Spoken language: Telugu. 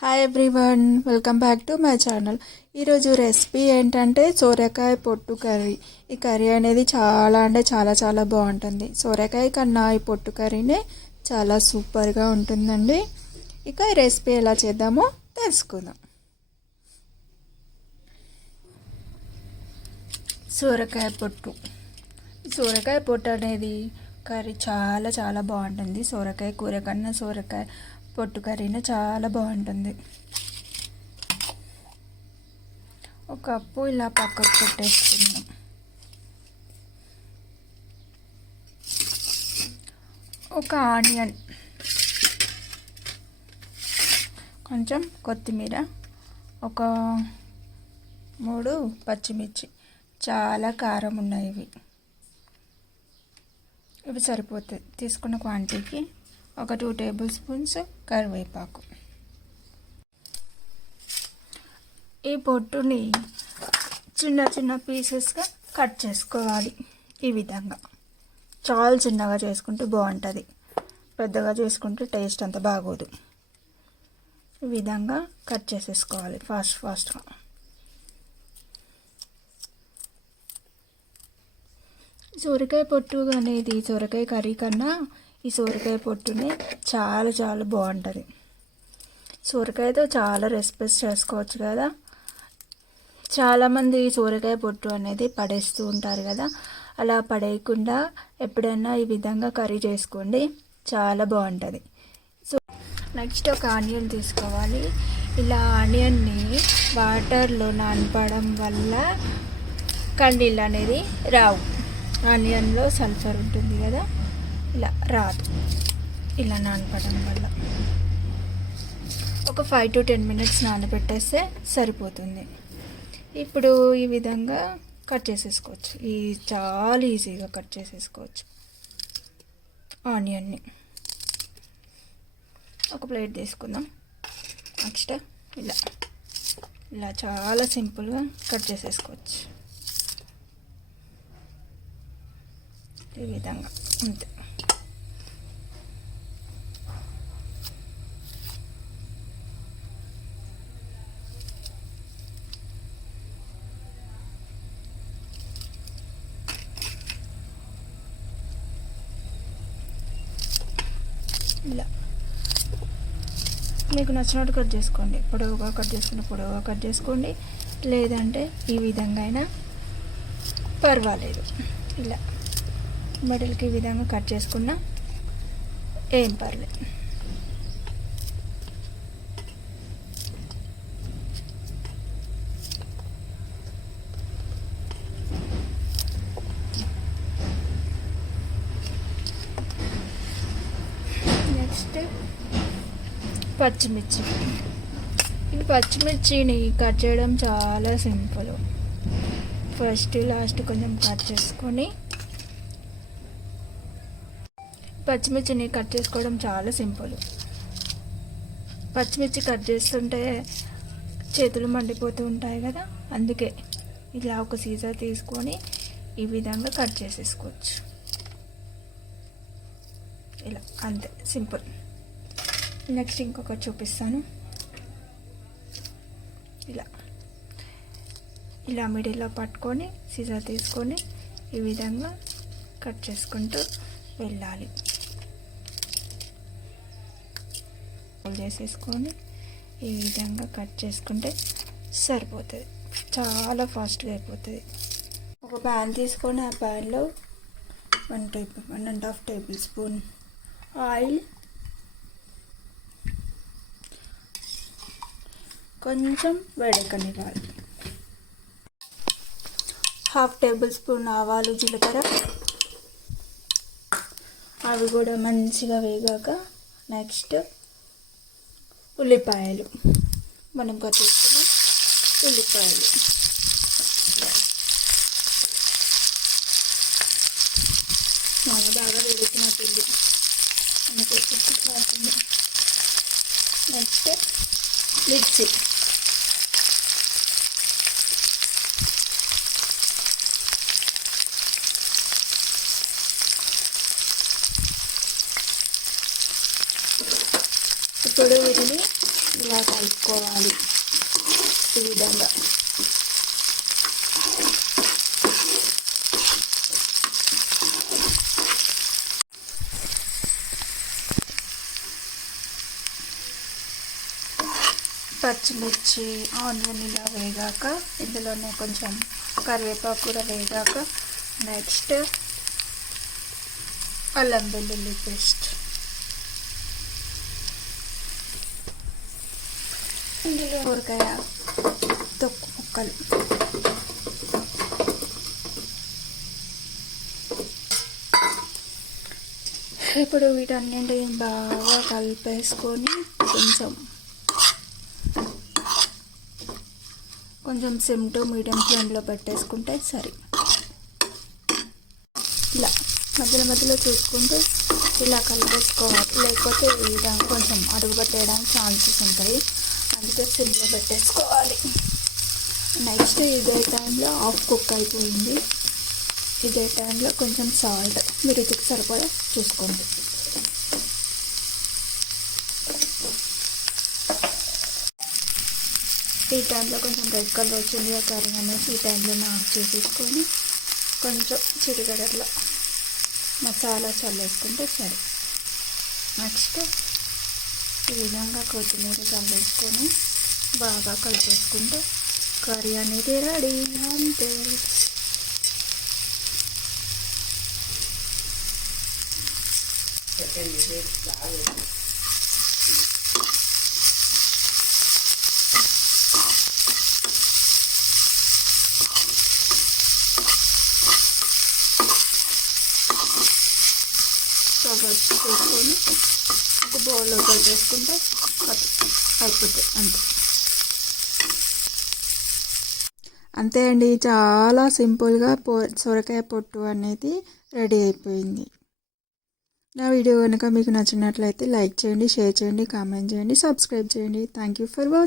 Hi everyone welcome back to my channel ఈరోజు రెసిపీ ఏంటంటే సోరకాయ పొట్టు కర్రీ. ఈ కర్రీ అనేది చాలా అంటే చాలా చాలా బాగుంటుంది. సోరకాయ కన్నా ఈ పొట్టు కర్రీనే చాలా సూపర్గా ఉంటుందండి. ఇక ఈ రెసిపీ ఎలా చేద్దామో తెలుసుకుందాం. సోరకాయ పొట్టు. సోరకాయ పొట్టు అనేది కర్రీ చాలా చాలా బాగుంటుంది. సోరకాయ కూర కన్నా సోరకాయ పొట్టు కర్రీనే చాలా బాగుంటుంది. ఒక కప్పు ఇలా పక్కకు పెట్టేసుకుందాం. ఒక ఆనియన్. కొంచెం కొత్తిమీర. ఒక మూడు పచ్చిమిర్చి. చాలా కారం ఉన్నాయి ఇవి. ఇవి సరిపోతాయి. తీసుకున్న క్వాంటిటీకి ఒక టూ టేబుల్ స్పూన్స్ కరివేపాకు. ఈ పొట్టుని చిన్న చిన్న పీసెస్గా కట్ చేసుకోవాలి ఈ విధంగా. చాలా చిన్నగా చేసుకుంటే బాగుంటుంది. పెద్దగా చేసుకుంటే టేస్ట్ అంత బాగోదు. ఈ విధంగా కట్ చేసేసుకోవాలి ఫాస్ట్ ఫాస్ట్గా సొరకాయ పొట్టు అనేది సొరకాయ కర్రీ కన్నా ఈ సోరకాయ పొట్టుని చాలా చాలా బాగుంటుంది. సోరకాయతో చాలా రెసిపీస్ చేసుకోవచ్చు కదా. చాలామంది సోరకాయ పొట్టు అనేది పడేస్తూ ఉంటారు కదా. అలా పడేయకుండా ఎప్పుడైనా ఈ విధంగా కర్రీ చేసుకోండి. చాలా బాగుంటుంది. సో నెక్స్ట్ ఒక ఆనియన్ తీసుకోవాలి. ఇలా ఆనియన్ని వాటర్లో నానపడం వల్ల కండీలు అనేది రావు. ఆనియన్లో సల్ఫర్ ఉంటుంది కదా. ఇలా రాదు. ఇలా నానపడం వల్ల. ఒక ఫైవ్ టు టెన్ మినిట్స్ నానబెట్టేస్తే సరిపోతుంది. ఇప్పుడు ఈ విధంగా కట్ చేసేసుకోవచ్చు. ఈ చాలా ఈజీగా కట్ చేసేసుకోవచ్చు. ఆనియన్ని. ఒక ప్లేట్ తీసుకుందాం. నెక్స్ట్ ఇలా. ఇలా చాలా సింపుల్గా కట్ చేసేసుకోవచ్చు. ఈ విధంగా. అంతే. ఇలా. మీకు నచ్చినట్టు కట్ చేసుకోండి. పొడవుగా కట్ చేసుకుని పొడవుగా కట్ చేసుకోండి. లేదంటే ఈ విధంగా అయినా పర్వాలేదు. ఇలా. మెడల్కి ఈ విధంగా కట్ చేసుకున్నా ఏం పర్లేదు. నెక్స్ట్ పచ్చిమిర్చి. ఈ పచ్చిమిర్చిని కట్ చేయడం చాలా సింపుల్. ఫస్ట్ లాస్ట్ కొంచెం కట్ చేసుకొని పచ్చిమిర్చిని కట్ చేసుకోవడం చాలా సింపుల్. పచ్చిమిర్చి కట్ చేస్తుంటే చేతులు మండిపోతూ ఉంటాయి కదా అందుకే ఇలా ఒక సీజర్ తీసుకొని ఈ విధంగా కట్ చేసేసుకోవచ్చు. ఇలా అంతే సింపుల్. నెక్స్ట్ ఇంకొకటి చూపిస్తాను. ఇలా ఇలా మిడిల్లో పట్టుకొని సీజర్ తీసుకొని ఈ విధంగా కట్ చేసుకుంటూ వెళ్ళాలి. చేసేసుకొని ఈ విధంగా కట్ చేసుకుంటే సరిపోతుంది. చాలా ఫాస్ట్గా అయిపోతుంది. ఒక ప్యాన్ తీసుకొని ఆ ప్యాన్లో one table one and half tablespoon oil కొంచెం వేడెక్కనివ్వాలి హాఫ్ టేబుల్ స్పూన్ ఆవాలు జీలకర్ర. అవి కూడా మంచిగా వేగాక నెక్స్ట్ ఉల్లిపాయలు. మనం కట్ చేసుకున్న ఉల్లిపాయలు. బాగా వేడుకున్నట్టుంది నెక్స్ట్ మిర్చి. ఇప్పుడు వీటిని ఇలా కలుపుకోవాలి. ఈ విధంగా. పచ్చిమిర్చి ఆనియన్ ఇలా వేగాక ఇందులోనే కొంచెం కరివేపాకు కూడా వేగాక నెక్స్ట్ అల్లం వెల్లుల్లి పేస్ట్. ఇందులో ఊరకాయ తొక్కు ముక్కలు. ఇప్పుడు వీటన్నింటిని బాగా కలిపేసుకొని కొంచెం కొంచెం సిమ్ టు మీడియం ఫ్లేమ్లో పెట్టేసుకుంటే సరే. ఇలా మధ్యలో మధ్యలో చూసుకుంటూ ఇలా కలిపేసుకోవాలి. లేకపోతే ఈ విధంగా కొంచెం అడుగు పెట్టేయడానికి ఛాన్సెస్ ఉంటాయి. అందుకే సిమ్లో పెట్టేసుకోవాలి. నెక్స్ట్ ఇదే టైంలో హాఫ్ కుక్ అయిపోయింది. ఇదే టైంలో కొంచెం సాల్ట్ మీరు ఇదికి సరిపడా చూసుకోండి. ఈ టైంలో కొంచెం రెడ్ కలర్ వచ్చింది కర్రీ అనేసి ఈ టైంలో ఆఫ్ చేసేసుకొని కొంచెం చిరుగడలో మసాలా చల్లేసుకుంటే సరే. నెక్స్ట్ ఈ విధంగా కొత్తిమీర చల్లేసుకొని బాగా కలిపేసుకుంటే కర్రీ అనేది రెడీ. అంతే. Gracias చేసుకొని ఒక బౌల్లో పెట్టేసుకుంటే అయిపోతాయి అంతే. అంతే అండి చాలా సింపుల్గా పో సొరకాయ పొట్టు అనేది రెడీ అయిపోయింది. నా వీడియో కనుక మీకు నచ్చినట్లయితే లైక్ చేయండి షేర్ చేయండి కామెంట్ చేయండి సబ్స్క్రైబ్ చేయండి. Thank you for watching